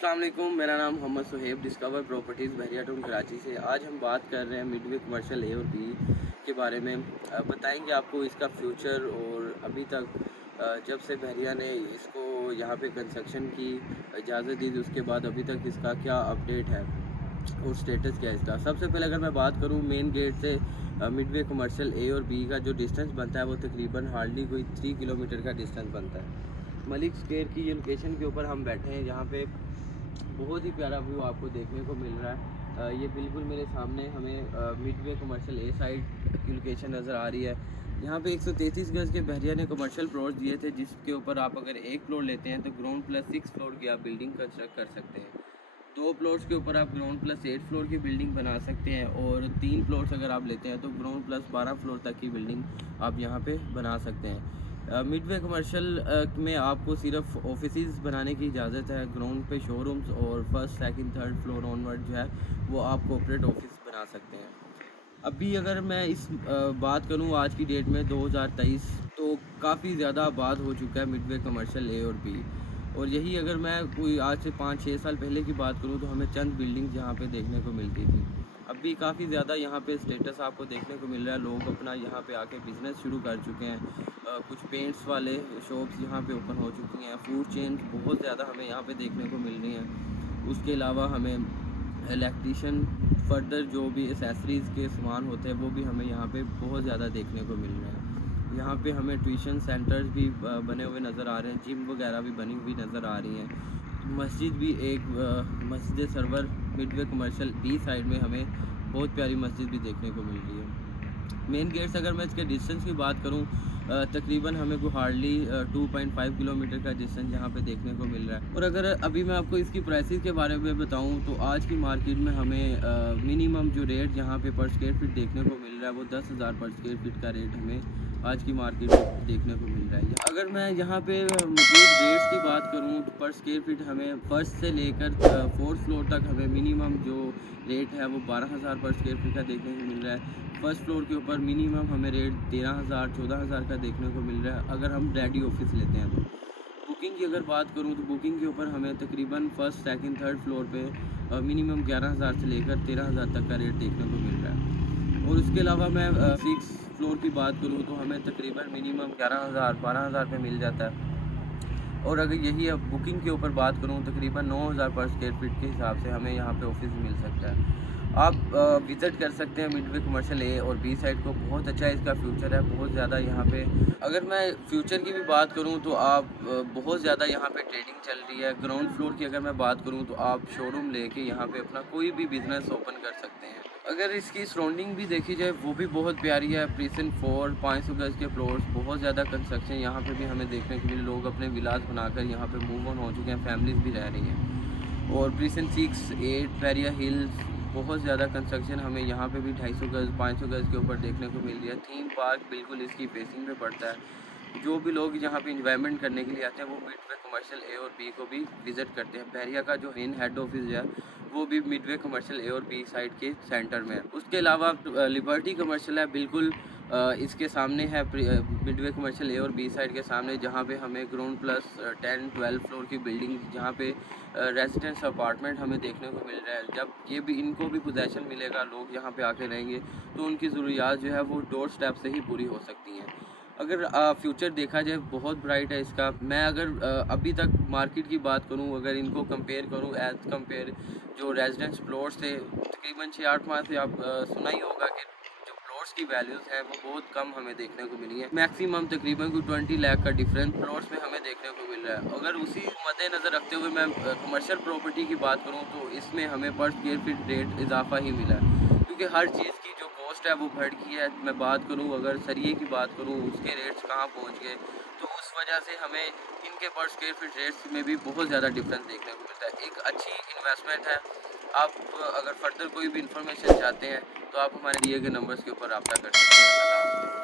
अस्सलाम वालेकुम, मेरा नाम मोहम्मद सुहेब डिस्कवर प्रॉपर्टीज़ बहरिया टाउन कराची से। आज हम बात कर रहे हैं मिडवे कमर्शियल ए और बी के बारे में। बताएंगे आपको इसका फ्यूचर और अभी तक जब से बहरिया ने इसको यहाँ पे कंस्ट्रक्शन की इजाज़त दी थी उसके बाद अभी तक इसका क्या अपडेट है और स्टेटस क्या है इसका। सबसे पहले अगर मैं बात करूँ मेन गेट से मिडवे कमर्शियल ए और बी का जो डिस्टेंस बनता है वो तकरीबन हार्डली कोई 3 किलोमीटर का डिस्टेंस बनता है। मलिक स्क्वायर की ये लोकेशन के ऊपर हम बैठे हैं, जहाँ पे बहुत ही प्यारा व्यू आपको देखने को मिल रहा है। ये बिल्कुल मेरे सामने हमें मिडवे कमर्शियल ए साइड की लोकेशन नज़र आ रही है। यहाँ पे 133 गज़ के बहरिया ने कमर्शियल प्लॉट दिए थे, जिसके ऊपर आप अगर एक फ्लोर लेते हैं तो ग्राउंड प्लस 6 फ्लोर की आप बिल्डिंग कंस्ट्रक्ट कर सकते हैं। 2 प्लॉट्स के ऊपर आप ग्राउंड प्लस 8 फ्लोर की बिल्डिंग बना सकते हैं, और 3 प्लॉट्स अगर आप लेते हैं तो ग्राउंड प्लस 12 फ्लोर तक की बिल्डिंग आप यहाँ पे बना सकते हैं। मिडवे कमर्शियल में आपको सिर्फ ऑफिसेज बनाने की इजाज़त है। ग्राउंड पे शोरूम्स और first second third floor onward जो है वो आप कॉर्पोरेट ऑफिस बना सकते हैं। अभी अगर मैं इस बात करूं आज की डेट में 2023, तो काफ़ी ज़्यादा आबाद हो चुका है मिडवे कमर्शियल ए और बी। और यही अगर मैं कोई आज से 5-6 साल पहले की बात करूं तो हमें चंद बिल्डिंग्स यहाँ पे देखने को मिलती थी। अभी काफ़ी ज़्यादा यहाँ पे स्टेटस आपको देखने को मिल रहा है। लोग अपना यहाँ पे आके बिज़नेस शुरू कर चुके हैं। कुछ पेंट्स वाले शॉप्स यहाँ पे ओपन हो चुकी हैं। फूड चेन्स बहुत ज़्यादा हमें यहाँ पे देखने को मिल रही हैं। उसके अलावा हमें इलेक्ट्रिशियन फर्दर जो भी एसेसरीज़ के सामान होते हैं वो भी हमें यहाँ पे बहुत ज़्यादा देखने को मिल रहे हैं। यहाँ पे हमें ट्यूशन सेंटर्स भी बने हुए नज़र आ रहे हैं। जिम वगैरह भी बनी हुई नज़र आ रही हैं। मस्जिद भी एक मस्जिद सरवर मिडवे कमर्शियल बी साइड में हमें बहुत प्यारी मस्जिद भी देखने को मिल रही है। मेन गेट से अगर मैं इसके डिस्टेंस की बात करूँ, तकरीबन हमें को हार्डली 2.5 किलोमीटर का डिस्टेंस यहाँ पे देखने को मिल रहा है। और अगर अभी मैं आपको इसकी प्राइसेस के बारे में बताऊँ तो आज की मार्केट में हमें मिनिमम जो रेट यहाँ पे पर स्क्वायर फीट देखने को मिल रहा है वो 10,000 पर स्क्वायर फीट का रेट हमें आज की मार्केट में देखने को मिल रहा है। अगर मैं यहाँ पे मौजूद रेट्स की बात करूँ तो पर स्क्वायर फीट हमें फर्स्ट से लेकर 4th फ्लोर तक हमें मिनिमम जो रेट है वो 12,000 पर स्क्वायर फीट का देखने को मिल रहा है। फर्स्ट फ्लोर के ऊपर मिनिमम हमें रेट 13,000-14,000 का देखने को मिल रहा है अगर हम रेडी ऑफिस लेते हैं तो। बुकिंग की अगर बात करूं तो बुकिंग के ऊपर हमें तकरीबन फर्स्ट सेकंड थर्ड फ्लोर पे मिनिमम 11,000 से लेकर 13,000 तक का रेट देखने को मिल रहा है। और उसके अलावा मैं 6 फ्लोर की बात करूं तो हमें तकरीबन मिनिमम 11,000-12,000 पे मिल जाता है। और अगर यही अब बुकिंग के ऊपर बात करूं तकरीबन 9,000 पर स्क्वायर फीट के हिसाब से हमें यहाँ पे ऑफिस मिल सकता है। आप विज़िट कर सकते हैं मिडवे कमर्शियल ए और बी साइड को। बहुत अच्छा इसका फ्यूचर है, बहुत ज़्यादा यहाँ पे। अगर मैं फ्यूचर की भी बात करूँ तो आप बहुत ज़्यादा यहाँ पे ट्रेडिंग चल रही है। ग्राउंड फ्लोर की अगर मैं बात करूँ तो आप शोरूम लेके यहाँ पे अपना कोई भी बिज़नेस ओपन कर सकते हैं। अगर इसकी सराउंडिंग भी देखी जाए वो भी बहुत प्यारी है। प्रीसन 4 500 गज़ के फ्लोर्स, बहुत ज़्यादा कंस्ट्रक्शन यहाँ पे भी हमें देखने को मिले। लोग अपने विलास बनाकर यहाँ पे मूव ऑन हो चुके हैं, फैमिलीज़ भी रह रही हैं। और प्रीसन 6 8 बैरिया हिल्स, बहुत ज़्यादा कंस्ट्रक्शन हमें यहाँ पे भी 250 गज़ 500 गज़ के ऊपर देखने को मिल रही है। थीम पार्क बिल्कुल इसकी फेसिंग पे पड़ता है। जो भी लोग यहाँ पे इन्जॉयमेंट करने के लिए आते हैं वो मिडवे कमर्शियल ए और बी को भी विज़िट करते हैं। बहरिया का जो मेन हेड ऑफिस है वो भी मिडवे कमर्शियल ए और बी साइड के सेंटर में है। उसके अलावा लिबर्टी कमर्शियल है बिल्कुल इसके सामने है। मिडवे कमर्शियल ए और बी साइड के सामने, जहाँ पे हमें ग्राउंड प्लस 10-12 फ्लोर की बिल्डिंग, जहाँ पे रेजिडेंस अपार्टमेंट हमें देखने को मिल रहा है। जब ये भी इनको भी पोजेसन मिलेगा, लोग यहाँ पे आके रहेंगे तो उनकी ज़रूरियात जो है वो डोर स्टेप से ही पूरी हो सकती हैं। अगर फ्यूचर देखा जाए बहुत ब्राइट है इसका। मैं अगर अभी तक मार्केट की बात करूँ, अगर इनको कंपेयर करूँ एज कंपेयर जो रेजिडेंस प्लॉट्स थे, तकरीबन 6-8 माह से आप सुना ही होगा कि जो प्लॉट्स की वैल्यूज़ हैं वो बहुत कम हमें देखने को मिली है। मैक्सिमम तकरीबन कोई 20 लाख का डिफरेंस प्लॉट्स में हमें देखने को मिल रहा है। अगर उसी मद्देनज़र रखते हुए मैं कमर्शियल प्रॉपर्टी की बात करूँ तो इसमें हमें पर स्क्वायर फीट रेट इजाफा ही मिला है, क्योंकि हर चीज़ की जो कॉस्ट है वो बढ़ गई है। मैं बात करूँ अगर सरिये की बात करूँ, उसके रेट्स कहाँ पहुँच गए, तो उस वजह से हमें इनके पर स्क्वायर फीट रेट्स में भी बहुत ज़्यादा डिफरेंस देखने को मिलता है। एक अच्छी इन्वेस्टमेंट है। आप अगर फर्दर कोई भी इंफॉर्मेशन चाहते हैं तो आप हमारे दिए गए नंबर्स के ऊपर रब्ता कर सकते हैं। अल्लाह हाफ़िज़।